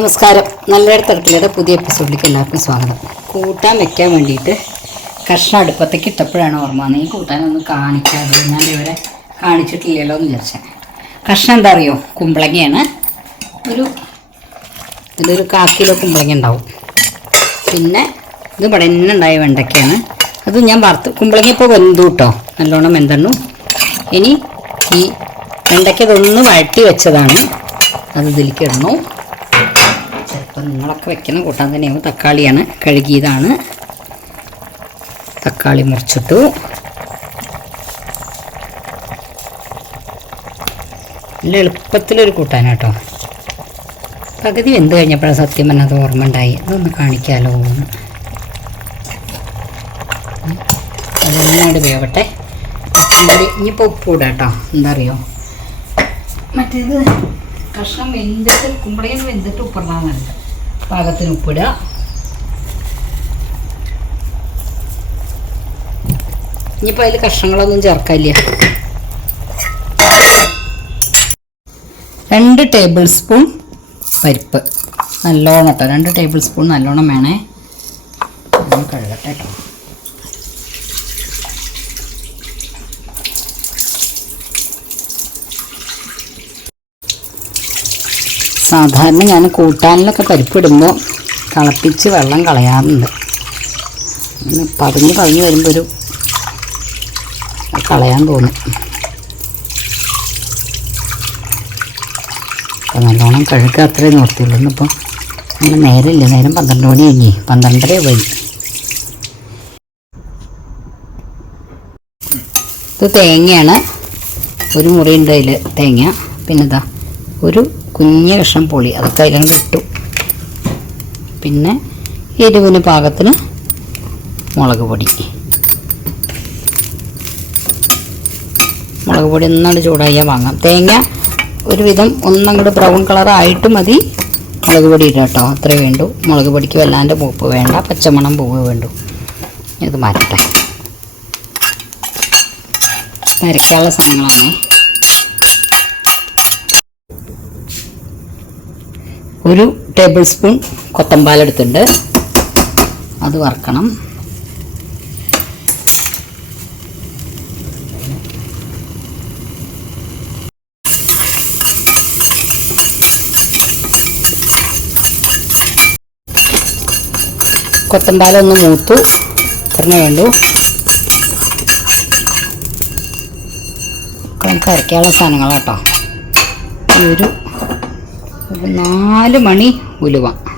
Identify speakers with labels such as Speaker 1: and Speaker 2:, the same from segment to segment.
Speaker 1: നമസ്കാരം. നല്ലൊരു അടുക്കളയുടെ പുതിയ എപ്പിസോഡിലേക്ക് എല്ലാവർക്കും സ്വാഗതം. കൂട്ടാൻ വെക്കാൻ വേണ്ടിയിട്ട് കഷ്ണം അടുപ്പത്തേക്ക് ഇട്ടപ്പോഴാണ് ഓർമ്മ ഈ കൂട്ടാനൊന്നും കാണിക്കാതെ ഞാൻ ഇവരെ കാണിച്ചിട്ടില്ലല്ലോ എന്ന് വിചാരിച്ചത് കഷ്ണം എന്താ അറിയോ? കുമ്പളങ്ങയാണ്. ഒരു ഇതിലൊരു കാ കിലോ കുമ്പളങ്ങ ഉണ്ടാവും. പിന്നെ ഇത് ഇവിടെ തന്നെ ഉണ്ടായ വെണ്ടയ്ക്കയാണ്. അത് ഞാൻ വറുത്ത് കുമ്പളങ്ങ ഇപ്പോൾ വെന്തു കേട്ടോ നല്ലോണം വെന്തണ്ണു. ഇനി ഈ വെണ്ടയ്ക്ക ഇതൊന്ന് വഴറ്റി വെച്ചതാണ്. അത് ഇതിലേക്ക് ഇടണു. ചിലപ്പോൾ നിങ്ങളൊക്കെ വെക്കുന്ന കൂട്ടാൻ തന്നെയാവും തക്കാളിയാണ് കഴുകിയതാണ്. തക്കാളി മുറിച്ചിട്ടു. നല്ല എളുപ്പത്തിലൊരു കൂട്ടാൻ കേട്ടോ പകുതി വെന്ത് കഴിഞ്ഞപ്പോഴാണ് സത്യം പറഞ്ഞത് ഓർമ്മ ഉണ്ടായി. അതൊന്ന് കാണിക്കാമല്ലോ എന്ന്. അതെന്നാട് വേവട്ടെ ഇനി ഇനിയിപ്പോൾ ഉപ്പ് ഇടാം കേട്ടോ എന്താ അറിയോ മറ്റേത് കഷ്ണം വെന്തിട്ട് കുമ്പളയിൽ വെന്തിട്ട് ഉപ്പിടാൻ പാകത്തിന് ഉപ്പിടുക ഇനിയിപ്പോൾ അതിൽ കഷ്ണങ്ങളൊന്നും ചേർക്കാനില്ല? രണ്ട് ടേബിൾ സ്പൂൺ പരിപ്പ്. നല്ലോണം കേട്ടോ. രണ്ട് ടേബിൾ സ്പൂൺ നല്ലോണം വേണേ. കഴുകട്ടെ കേട്ടോ. സാധാരണ ഞാൻ കൂട്ടാനിലൊക്കെ പരിപ്പിടുമ്പോൾ തിളപ്പിച്ച് വെള്ളം കളയാറുണ്ട്. പതിഞ്ഞ് പതിഞ്ഞ് വരുമ്പോൾ ഒരു കളയാൻ തോന്നും. അപ്പോൾ നല്ലോണം കഴുക്ക് അത്രയും നിർത്തിയുള്ളൂ ഇന്നിപ്പോൾ നമ്മൾ നേരമില്ല. നേരം പന്ത്രണ്ട് മണി കഴിഞ്ഞ്. പന്ത്രണ്ടര പോയി ഇത് തേങ്ങയാണ്. ഒരു മുറിയുണ്ട് അതിൽ തേങ്ങ. പിന്നെ ഇതാ ഒരു കുഞ്ഞ കഷ്ണം പുളി. അതൊക്കെ അതിലങ്ങ് ഇട്ടു. പിന്നെ എരിവിന് പാകത്തിന് മുളക് പൊടി. മുളക് പൊടി ഒന്നാണ്ട് ചൂടായാൽ വാങ്ങാം. തേങ്ങ ഒരുവിധം ഒന്നങ്ങോട്ട് ബ്രൗൺ കളർ ആയിട്ട് മതി. മുളക് പൊടി ഇടാം കേട്ടോ. അത്രേ വേണ്ടു. മുളക് പൊടിക്ക് വല്ലാണ്ട് പൂപ്പ് വേണ്ട. പച്ചമണം പൂവ് വേണ്ടു. ഇത് മാറ്റട്ടെ. അരക്കാനുള്ള സാധനങ്ങളാണ്. ഒരു ടേബിൾ സ്പൂൺ കൊത്തമ്പാലെടുത്തിട്ടുണ്ട്. അത് വറക്കണം. കൊത്തമ്പാലൊന്ന് മൂത്തു. പറഞ്ഞേ വേണ്ടു. നമുക്ക് അരയ്ക്കാനുള്ള സാധനങ്ങളാട്ടോ. ഈ ഒരു നാല് മണി ഉലുവ.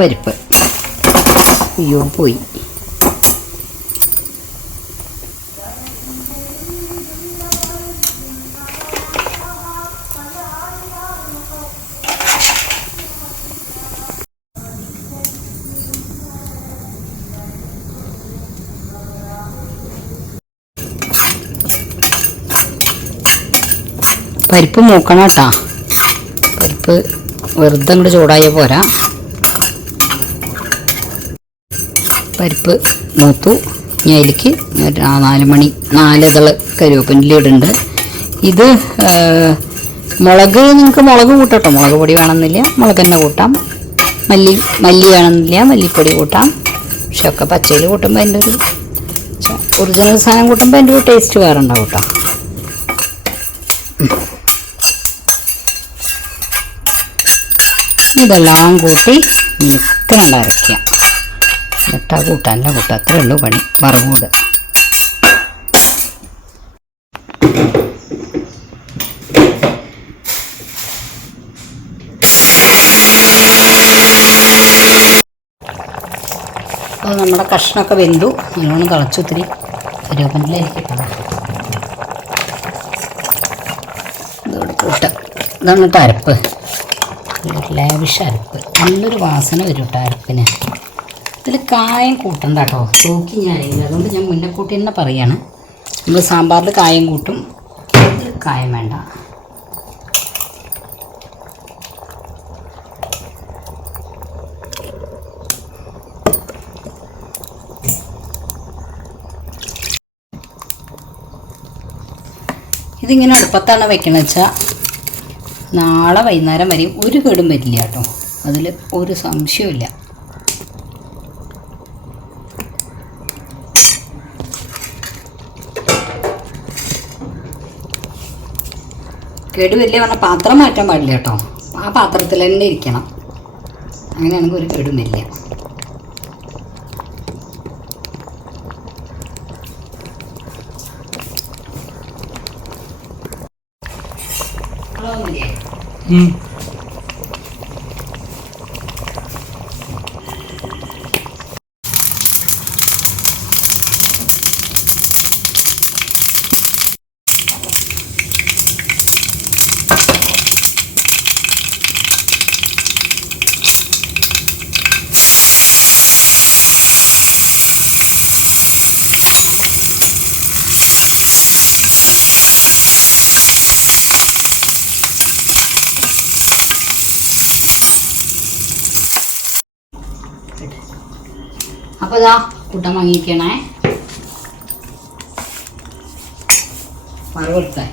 Speaker 1: പരിപ്പ്. അയ്യോ പോയി. പരിപ്പ് മൂക്കണം കേട്ടാ. പരിപ്പ് വെറുതെ അങ്ങോട്ട് ചൂടായ പോരാ. പരിപ്പ് മൂത്തു. ഞാൻ അതിലേക്ക് നാല് മണി നാല് ഇതൾ കരിവേപ്പിന്റെ ഇടുന്നുണ്ട്. ഇത് മുളക് നിങ്ങൾക്ക് മുളക് കൂട്ടട്ടോ. മുളക് പൊടി വേണമെന്നില്ല. മുളക് തന്നെ കൂട്ടാം. മല്ലി മല്ലി വേണമെന്നില്ല. മല്ലിപ്പൊടി കൂട്ടാം. പക്ഷെ ഒക്കെ പച്ചയിൽ കൂട്ടുമ്പോൾ അതിന്റെ ഒരു ഒറിജിനൽ സാധനം കൂട്ടുമ്പോൾ അതിന്റെ ഒരു ടേസ്റ്റ് വേറെ ഉണ്ടാവും കേട്ടോ ഇതെല്ലാം കൂട്ടി മിനുക്കനുള്ള ആ കൂട്ടാനല്ല കൂട്ടുക അത്രേ ഉള്ളൂ പണി. വറവൂട് അപ്പോൾ നമ്മുടെ കഷ്ണമൊക്കെ വെന്തു. നല്ലോണം തിളച്ചു ഒത്തിരി കൂട്ട ഇതാണ് കേട്ടോ അരപ്പ്. ലാവിഷ് അരപ്പ്. നല്ലൊരു വാസന വരും കേട്ടോ അരപ്പിന്. ഇതിൽ കായം കൂട്ടണ്ട കേട്ടോ. തൂക്കി ഞാൻ അതുകൊണ്ട് ഞാൻ മുന്നേ കൂട്ടി തന്നെ പറയാണ്. നമ്മൾ സാമ്പാറിൽ കായം കൂട്ടും. ഇതിൽ കായം വേണ്ട. ഇതിങ്ങനെ അടുപ്പത്താണ് വെക്കണ വെച്ചാൽ നാളെ വൈകുന്നേരം വരെയും ഒരു കേടും വരില്ല കേട്ടോ. അതിൽ ഒരു സംശയമില്ല കേട് വരില്ല പറഞ്ഞാൽ പാത്രം മാറ്റാൻ പാടില്ല കേട്ടോ. ആ പാത്രത്തിൽ തന്നെ ഇരിക്കണം. അങ്ങനെയാണെങ്കിൽ ഒരു കേടും വരില്ല. അപ്പോൾ ഇതാ കൂട്ടാൻ വാങ്ങിക്കണേ വറവെടുത്തേ.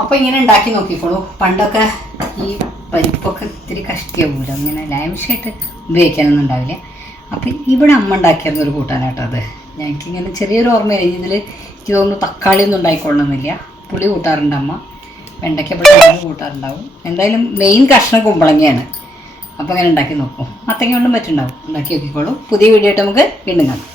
Speaker 1: അപ്പോൾ ഇങ്ങനെ ഉണ്ടാക്കി നോക്കിക്കോളൂ. പണ്ടൊക്കെ ഈ പരിപ്പൊക്കെ ഇത്തിരി കഷ്ടിയാവൂല? ഇങ്ങനെ ലാവിഷായിട്ട് ഉപയോഗിക്കാനൊന്നും ഉണ്ടാവില്ല. അപ്പം ഇവിടെ അമ്മ ഉണ്ടാക്കിയിരുന്ന ഒരു കൂട്ടാനാട്ടോ അത്. ഞങ്ങൾക്കിങ്ങനെ ചെറിയൊരു ഓർമ്മയില്ല ഇതിൽ എനിക്ക് തോന്നുന്നു തക്കാളിയൊന്നും ഉണ്ടായിക്കൊള്ളണമെന്നില്ല പുളി കൂട്ടാറുണ്ട് അമ്മ. വെണ്ടയ്ക്ക പിള്ളേർ കൂട്ടാറുണ്ടാവും. എന്തായാലും മെയിൻ കഷ്ണം കുമ്പളങ്ങയാണ്. അപ്പോൾ അങ്ങനെ ഉണ്ടാക്കി നോക്കും. അത്തങ്ങ കൊണ്ടും പറ്റുണ്ടാവും. ഉണ്ടാക്കി നോക്കിക്കോളൂ. പുതിയ വീഡിയോ ആയിട്ട് നമുക്ക് വീണ്ടും കാണാം.